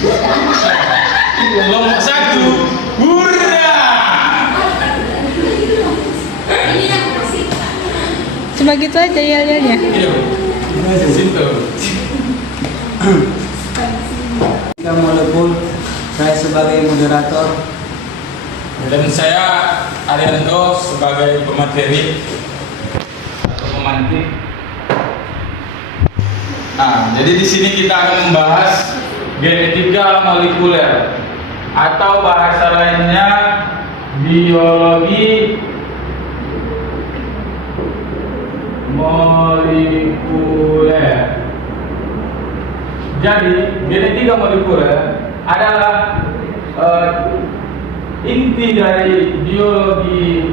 Kelompok satu, hurra! Cuma gitu aja yel-yelnya. Iya, simple. Kita molekul, saya sebagai moderator. Dan saya Arianto sebagai pemateri atau pemantik. Nah, jadi di sini kita akan membahas genetika molekuler atau bahasa lainnya biologi molekuler. Jadi, genetika molekuler adalah inti dari biologi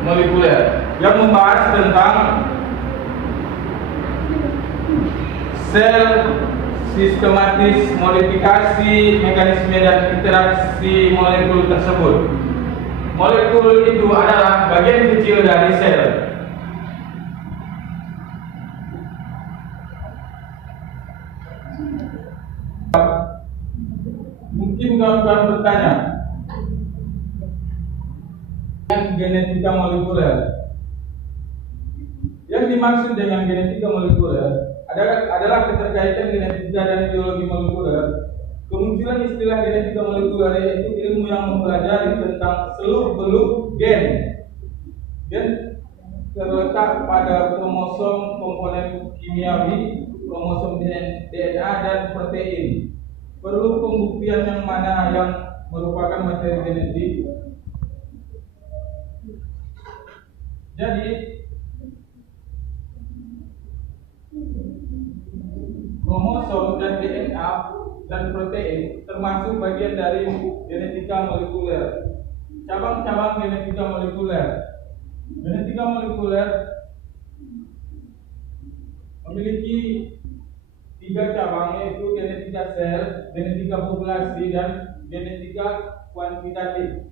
molekuler yang membahas tentang sel, sistematis modifikasi, mekanisme dan interaksi molekul tersebut. Molekul itu adalah bagian kecil dari sel. Mungkin kawan-kawan bertanya, genetika molekuler. Yang dimaksud dengan genetika molekuler adalah keterkaitan genetika dan biologi molekuler. Kemunculan istilah genetika molekuler yaitu ilmu yang mempelajari tentang seluk-beluk gen. Gen terletak pada kromosom komponen kimiawi, kromosom DNA dan protein. Perlu pembuktian yang mana yang merupakan materi genetik. Jadi kromosom dan DNA dan protein termasuk bagian dari genetika molekuler. Cabang-cabang genetika molekuler. Genetika molekuler memiliki 3 cabang, yaitu genetika sel, genetika populasi, dan genetika kuantitatif.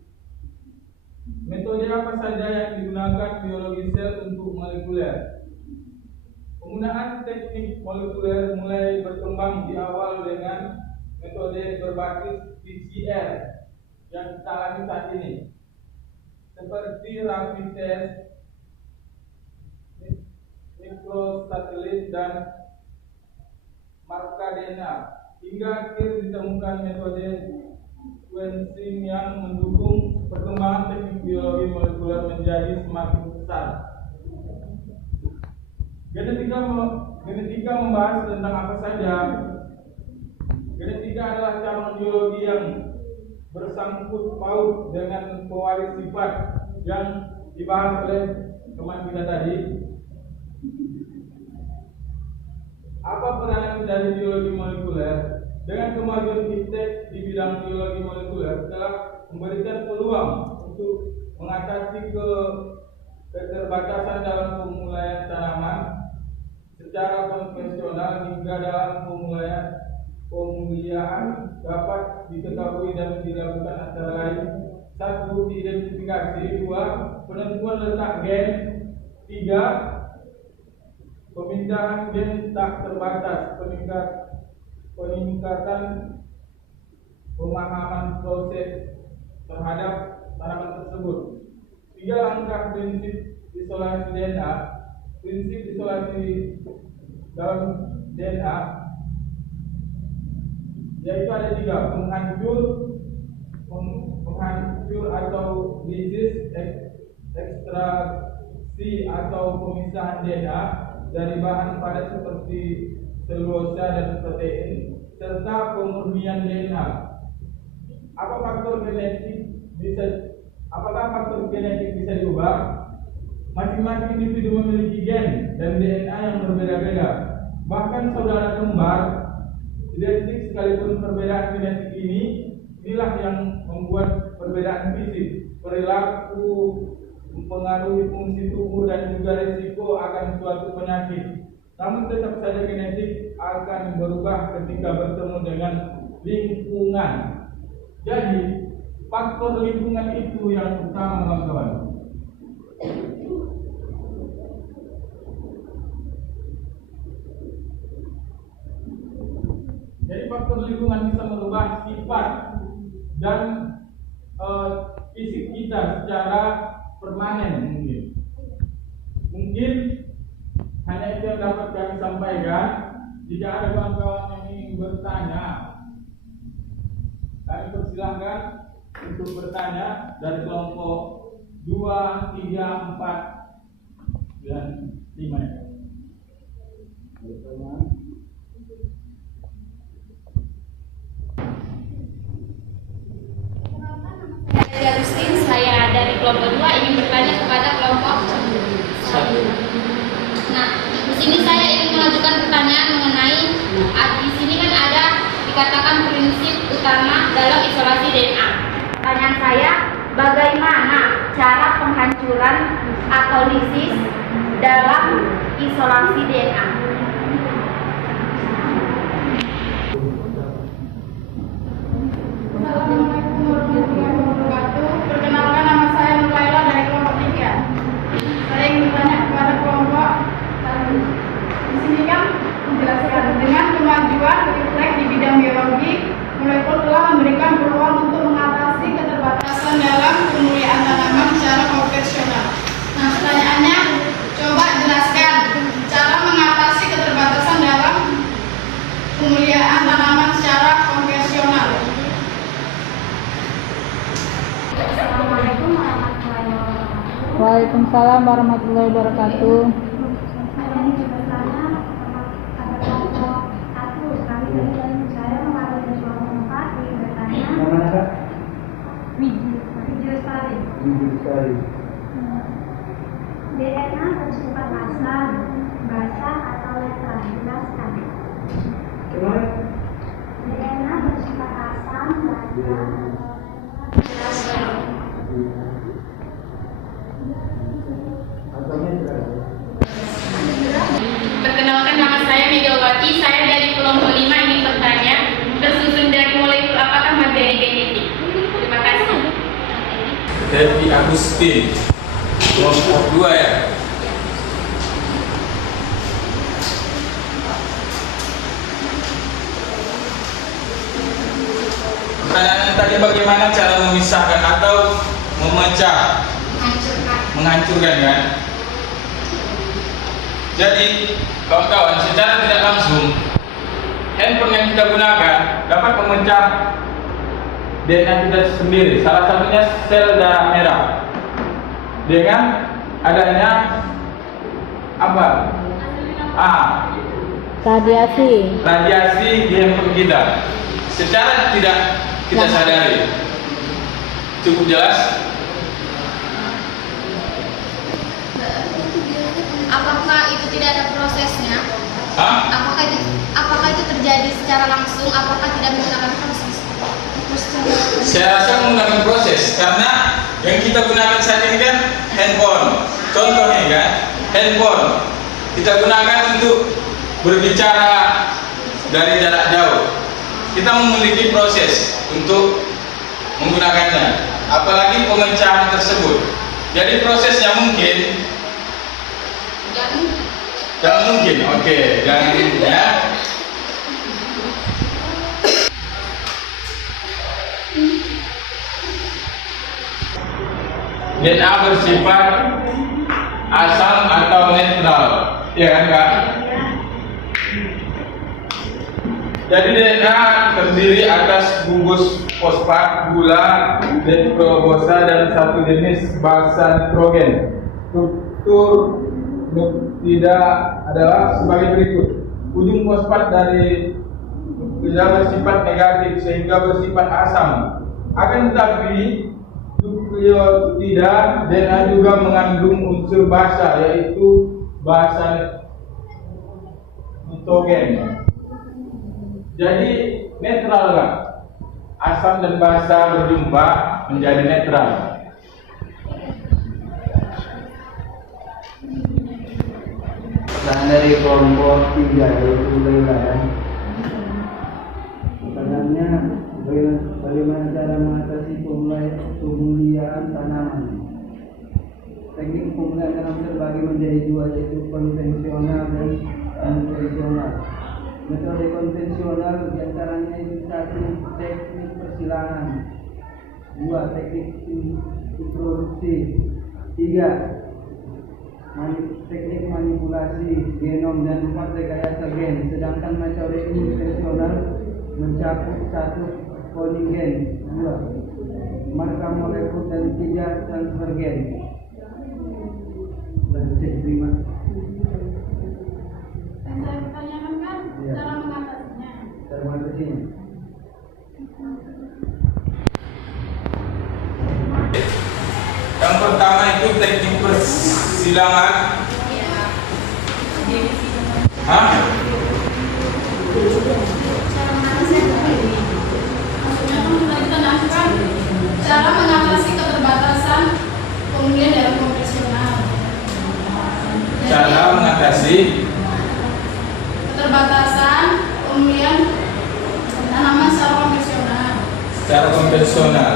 Metode apa saja yang digunakan biologi sel untuk molekuler? Penggunaan teknik molekuler mulai berkembang di awal dengan metode berbasis PCR yang kita alami saat ini, seperti rapid test, mikrosatelit, dan marker DNA, hingga akhir ditemukan metode sequencing yang mendukung perkembangan teknik biologi molekuler menjadi semakin besar. Genetika membahas tentang apa saja? Genetika adalah cabang biologi yang bersangkut paut dengan pewaris sifat yang dibahas oleh teman kita tadi. Apa peranan dari biologi molekuler? Dengan kemajuan iptek di bidang biologi molekuler telah memberikan peluang untuk mengatasi keterbatasan dalam pemulaian tanaman secara konvensional hingga dalam pemuliaan dapat diketahui dan dilakukan antara lain: 1. Identifikasi, 2. Penentuan letak gen, 3. Pemindahan gen tak terbatas, peningkatan pemahaman proses terhadap tanaman tersebut. 3 langkah prinsip isolasi DNA. Prinsip isolasi dalam DNA yaitu ada 3: penghancur atau lysis, ekstraksi atau pemisahan DNA dari bahan padat seperti selulosa dan protein, serta pemurnian DNA. Apakah faktor genetik bisa diubah? Masing-masing individu memiliki gen dan DNA yang berbeda-beda. Bahkan saudara kembar identik sekalipun perbedaan genetik inilah yang membuat perbedaan fisik, perilaku, mempengaruhi fungsi tubuh dan juga risiko akan suatu penyakit. Namun tetap saja genetik akan berubah ketika bertemu dengan lingkungan. Jadi faktor lingkungan itu yang utama, teman-teman. Jadi faktor lingkungan bisa merubah sifat dan fisik kita secara permanen mungkin. Mungkin hanya itu yang dapat kami sampaikan. Jika ada kawan-kawan yang ingin bertanya, kami persilahkan untuk bertanya dari kelompok 2, 3, 4, dan 5 ya. Saya Agustin, saya dari kelompok 2 ingin bertanya kepada kelompok 1. Nah, di sini saya ingin mengajukan pertanyaan mengenai di sini kan ada dikatakan prinsip utama dalam isolasi DNA. Pertanyaan saya, bagaimana cara penghancuran atau lisis dalam isolasi DNA? Assalamualaikum warahmatullahi wabarakatuh. Perkenalkan, nama saya Nurlaila dari kelompok 3. Saya ingin bertanya kepada kelompok 1. Di sini kan menjelaskan dengan kemajuan refleks di bidang biologi, molekul telah memberikan peluang untuk mengatasi keterbatasan dalam pemulihan tanaman secara konvensional. Nah, pertanyaannya, coba jelaskan cara mengatasi keterbatasan dalam pemulihan tanaman secara konvensional. Assalamualaikum warahmatullahi wabarakatuh. Waalaikumsalam warahmatullahi wabarakatuh. Saya ingin bertanya pada kelompok 1. Saya mewakili kelompok 4 ingin bertanya. Namanya Kak? Wiji Lestari. DNA bersifat asam, basah atau netral? Jelaskan. Gimana? DNA bersifat asam, basah atau netral? Jelaskan. Perkenalkan, nama saya Megawati. Saya dari kelompok 5 ingin bertanya, tersusun dari molekul apakah materi genetik? Terima kasih. Devi Agustin, kelompok 2 ya. Pertanyaan tadi, bagaimana cara memisahkan atau memecah, menghancurkan kan? Jadi kawan-kawan, secara tidak langsung handphone yang kita gunakan dapat memecah DNA kita sendiri. Salah satunya sel darah merah dengan adanya apa? Radiasi. Radiasi di handphone kita. Secara tidak kita sadari. Cukup jelas? Apakah itu tidak ada prosesnya? Hah? Apakah itu terjadi secara langsung? Apakah tidak menggunakan proses? Saya rasa menggunakan proses, karena yang kita gunakan saat ini kan handphone. Contohnya kan, handphone kita gunakan untuk berbicara dari jarak jauh. Kita memiliki proses untuk menggunakannya, apalagi pemecahan tersebut. Jadi prosesnya mungkin dan mungkin, oke, dan ya. DNA bersifat asam atau netral, ya kan Kak? Jadi DNA terdiri atas gugus fosfat, gula, dextrosa dan satu jenis basa nitrogen. Struktur nukleotida adalah sebagai berikut. Ujung fosfat dari nukleotida bersifat negatif sehingga bersifat asam. Akan tetapi nukleotida DNA juga mengandung unsur basa, yaitu basa nitrogen. Jadi netral kan? Asam dan basa berjumpa menjadi netral. Pertanyaan dari kelompok 3 yaitu Leila. Pertanyaannya, bagaimana cara mengatasi pemulihan tanaman? Teknik pemulihan tanaman terbagi menjadi dua, yaitu konvensional dan konvensional. Metode konvensional diantaranya itu 1. Teknik persilangan, 2. Teknik introduksi, 3. Teknik manipulasi genom, dan 4. Rekayasa gen. Sedangkan metode konvensional mencakup 1. Coding gen, 2. Markah molekul, dan 3. Transfer gen. Dan bisa diterima. Yang saya pertanyakan kan Iya. cara mengatasinya. Cara mengatasinya. Yang pertama itu teknik persilangan. Hah? Maksudnya kan sudah kita jelaskan cara mengatasi keterbatasan pemilihan dalam konvensional. Cara mengatasi Keterbatasan pemilihan tanaman secara konvensional. secara konvensional.